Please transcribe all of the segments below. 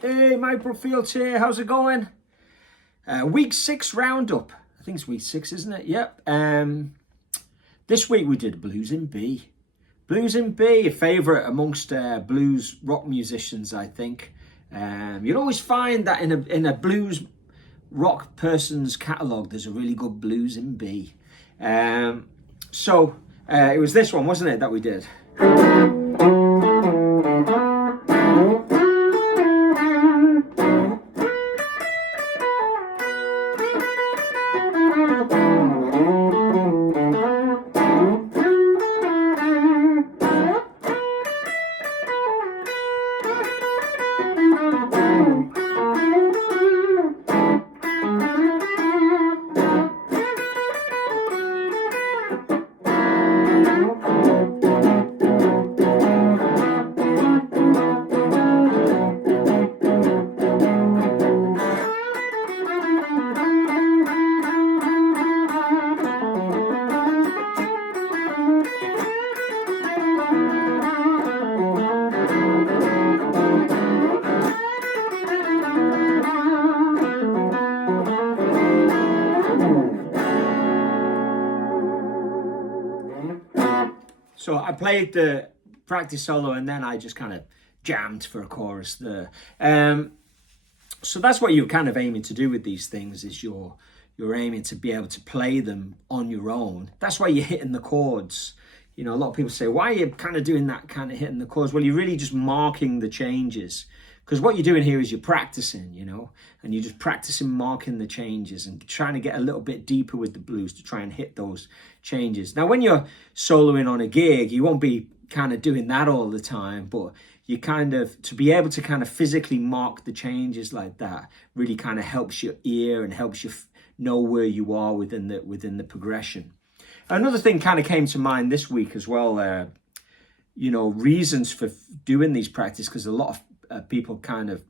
Hey, Mike Brookfield here. How's it going? Week 6 roundup. I think it's week 6, isn't it? Yep. This week we did Blues in B. Blues in B, a favourite amongst blues rock musicians, I think. You'll always find that in a blues rock person's catalogue, there's a really good Blues in B. So it was this one, wasn't it, that we did? So I played the practice solo and then I just kind of jammed for a chorus there. So that's what you're kind of aiming to do with these things, is you're aiming to be able to play them on your own. That's why you're hitting the chords. You know, a lot of people say, why are you kind of doing that, kind of hitting the chords? Well, you're really just marking the changes. Because what you're doing here is you're practicing, you know, and you're just practicing marking the changes and trying to get a little bit deeper with the blues to try and hit those changes. Now, when you're soloing on a gig, you won't be kind of doing that all the time, but you kind of, to be able to kind of physically mark the changes like that really kind of helps your ear and helps you know where you are within the progression. Another thing kind of came to mind this week as well, you know, reasons for doing these practice, because a lot of people kind of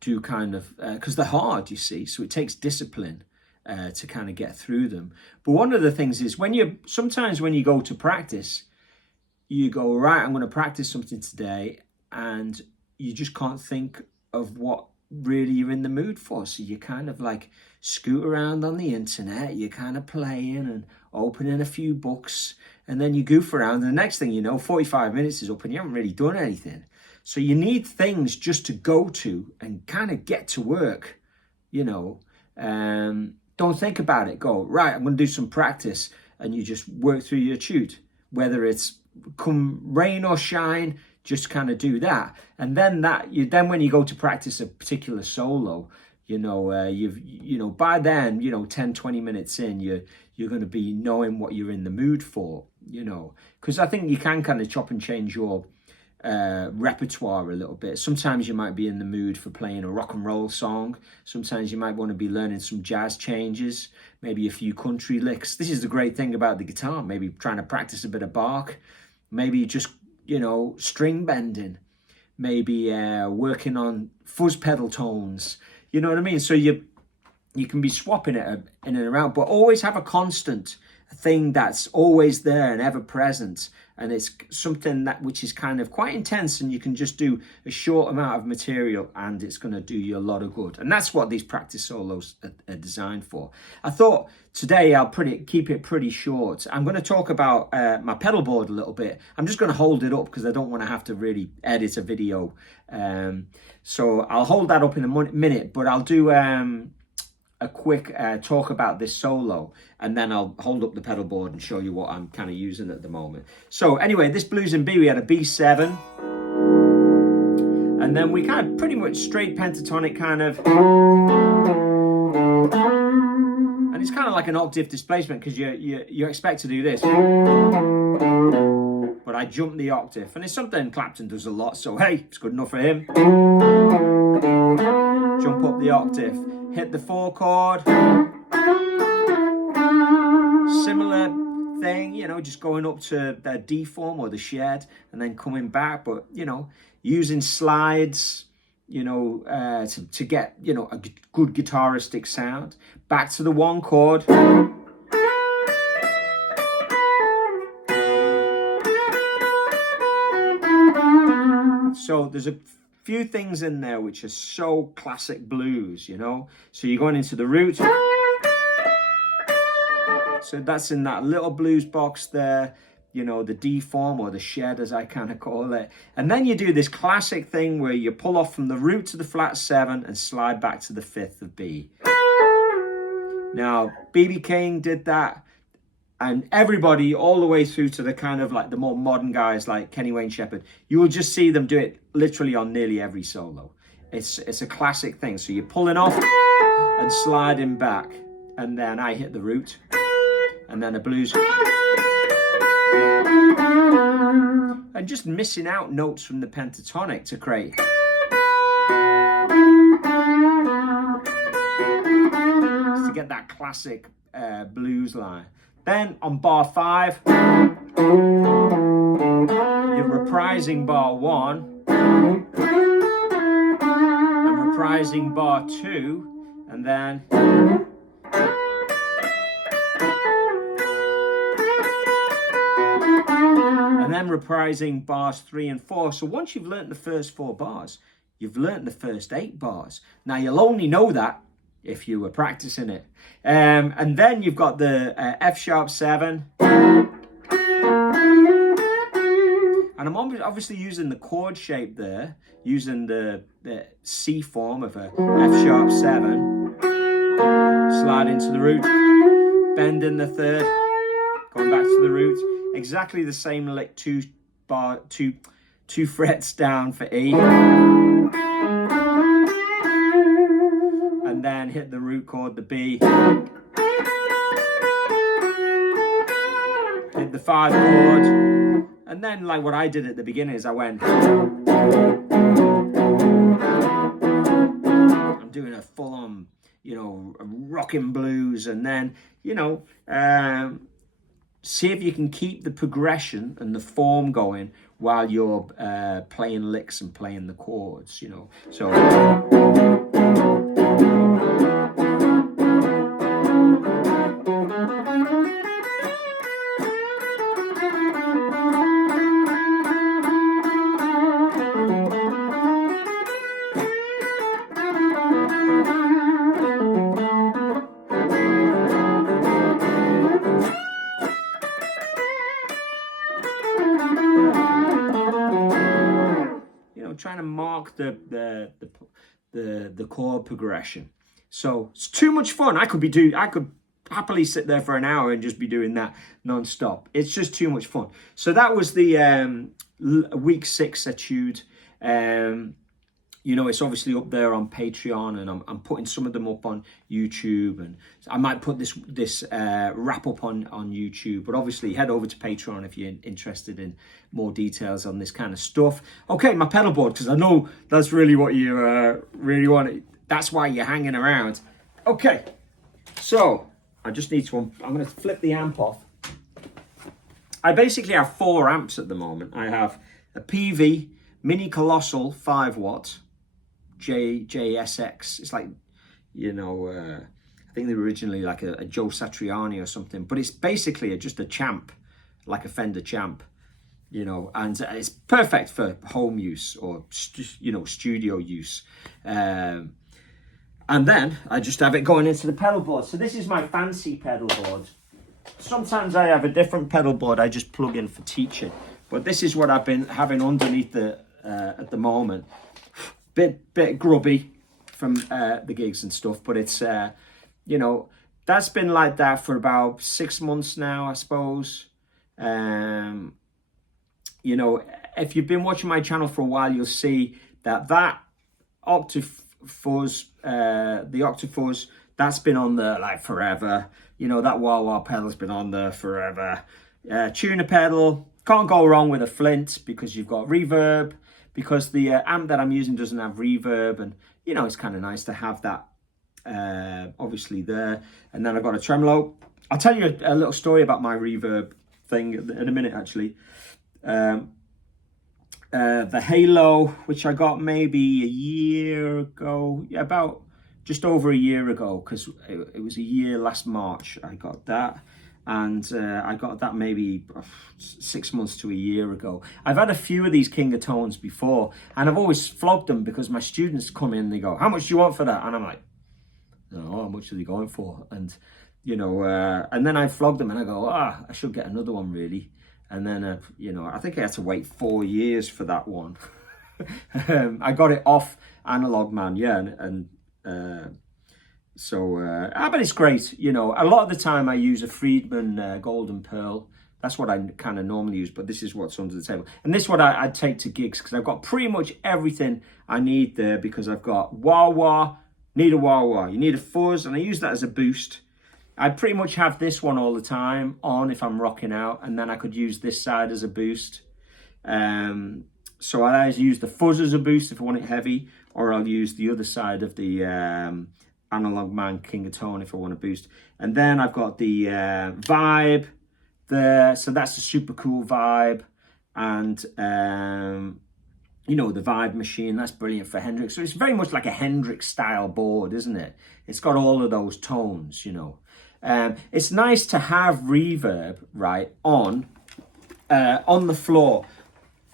do because they're hard, you see, so it takes discipline to kind of get through them. But one of the things is sometimes when you go to practice, you go, right, I'm going to practice something today, and you just can't think of what really you're in the mood for. So you kind of like scoot around on the internet, you're kind of playing and opening a few books, and then you goof around, and the next thing you know, 45 minutes is up and you haven't really done anything. So you need things just to go to and kind of get to work, you know. Don't think about it. Go, right, I'm going to do some practice, and you just work through your tune. Whether it's come rain or shine, just kind of do that. And then when you go to practice a particular solo, you know, by then, you know, 10, 20 minutes in, you're going to be knowing what you're in the mood for, you know. Because I think you can kind of chop and change your repertoire a little bit. Sometimes you might be in the mood for playing a rock and roll song. Sometimes you might want to be learning some jazz changes, maybe a few country licks. This is the great thing about the guitar, maybe trying to practice a bit of Bach, maybe just, you know, string bending, maybe working on fuzz pedal tones, you know what I mean? So you can be swapping it in and around, but always have a constant thing that's always there and ever present, and it's something which is kind of quite intense, and you can just do a short amount of material and it's going to do you a lot of good. And that's what these practice solos are designed for. I thought today I'll keep it pretty short. I'm going to talk about my pedal board a little bit. I'm just going to hold it up because I don't want to have to really edit a video, so I'll hold that up in a minute, but I'll do a quick talk about this solo, and then I'll hold up the pedal board and show you what I'm kind of using at the moment. So anyway, this Blues in B, we had a B7, and then we kind of pretty much straight pentatonic kind of, and it's kind of like an octave displacement, because you expect to do this, but I jumped the octave, and it's something Clapton does a lot, so hey, it's good enough for him. Jump up the octave, hit the 4 chord, similar thing, you know, just going up to the D form or the shed and then coming back, but, you know, using slides, you know, to get, you know, a good guitaristic sound. Back to the 1 chord. So there's a few things in there which are so classic blues, you know. So you're going into the root. So that's in that little blues box there, you know, the D form, or the shed as I kind of call it. And then you do this classic thing where you pull off from the root to the flat 7 and slide back to the 5th of B. Now, B.B. King did that, and everybody all the way through to the kind of like the more modern guys like Kenny Wayne Shepherd, you will just see them do it literally on nearly every solo. It's a classic thing. So you're pulling off and sliding back, and then I hit the root, and then a blues, and just missing out notes from the pentatonic to create. To get that classic blues line. Then on bar 5, you're reprising bar 1 and reprising bar 2, and then reprising bars 3 and 4. So once you've learnt the first 4 bars, you've learnt the first 8 bars. Now you'll only know that if you were practicing it. And then you've got the F sharp 7. And I'm obviously using the chord shape there, using the C form of a F sharp 7. Slide into the root, bend in the 3rd, going back to the root. Exactly the same lick, 2 frets down for E. And then hit the root chord, the B. Hit the 5 chord. And then, like what I did at the beginning is I went. I'm doing a full-on, you know, rocking blues. And then, you know, see if you can keep the progression and the form going while you're playing licks and playing the chords, you know. So. Trying to mark the chord progression. So it's too much fun. I could happily sit there for an hour and just be doing that non-stop. It's just too much fun. So that was the week 6 etude. You know, it's obviously up there on Patreon, and I'm putting some of them up on YouTube, and I might put this wrap up on YouTube. But obviously, head over to Patreon if you're interested in more details on this kind of stuff. Okay, my pedal board, because I know that's really what you really want. That's why you're hanging around. Okay, so I just need to. I'm going to flip the amp off. I basically have 4 amps at the moment. I have a PV Mini Colossal 5 watt. JSX. It's like, you know, I think they were originally like a Joe Satriani or something, but it's basically just a champ, like a Fender champ, you know, and it's perfect for home use or, you know, studio use. And then I just have it going into the pedal board. So this is my fancy pedal board. Sometimes I have a different pedal board I just plug in for teaching, but this is what I've been having underneath the at the moment. Bit grubby from the gigs and stuff, but it's you know, that's been like that for about 6 months now, I suppose. You know, if you've been watching my channel for a while, you'll see that octave fuzz, the octave fuzz, that's been on there like forever. You know, that wah wah pedal's been on there forever. Tuner pedal, can't go wrong with a Flint because you've got reverb. Because the amp that I'm using doesn't have reverb, and you know, it's kind of nice to have that obviously there. And then I've got a tremolo. I'll tell you a little story about my reverb thing in a minute, actually. The Halo, which I got maybe a year ago, yeah, about just over a year ago, because it was a year last March I got that. and I got that maybe 6 months to a year ago. I've had a few of these King of Tones before, and I've always flogged them because my students come in and they go, "How much do you want for that?" And I'm like, "I don't know, how much are they going for?" And you know, and then I flog them and I go, I should get another one really. And then you know, I think I had to wait 4 years for that one. I got it off Analog Man, yeah, but it's great. You know, a lot of the time I use a Friedman Golden Pearl. That's what I kind of normally use, but this is what's under the table. And this is what I'd take to gigs, because I've got pretty much everything I need there, because I've got wah-wah, need a wah-wah. You need a fuzz, and I use that as a boost. I pretty much have this one all the time on if I'm rocking out, and then I could use this side as a boost. So I either use the fuzz as a boost if I want it heavy, or I'll use the other side of the Analog Man King of Tone if I want to boost. And then I've got the Vibe there, so that's a super cool Vibe. And you know, the Vibe machine, that's brilliant for Hendrix. So it's very much like a Hendrix style board, isn't it? It's got all of those tones, you know. It's nice to have reverb, right, on the floor,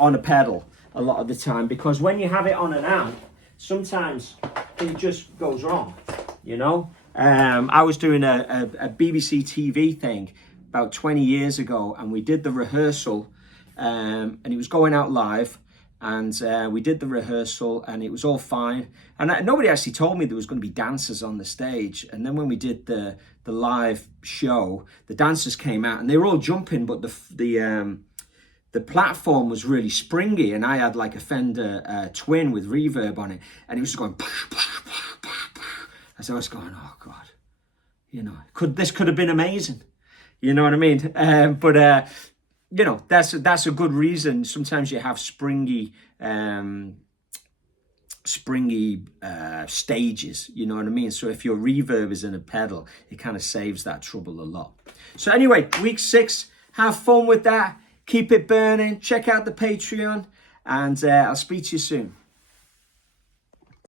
on a pedal a lot of the time, because when you have it on an amp, sometimes it just goes wrong, you know. I was doing a BBC TV thing about 20 years ago, and we did the rehearsal, and it was going out live, and we did the rehearsal and it was all fine, and nobody actually told me there was going to be dancers on the stage. And then when we did the live show, the dancers came out and they were all jumping, but the platform was really springy, and I had like a Fender Twin with reverb on it, and it was just going as I was going, oh God, you know, this could have been amazing, you know what I mean? But you know, that's a good reason. Sometimes you have springy stages, you know what I mean? So if your reverb is in a pedal, it kind of saves that trouble a lot. So anyway, week 6, have fun with that. Keep it burning. Check out the Patreon, and I'll speak to you soon.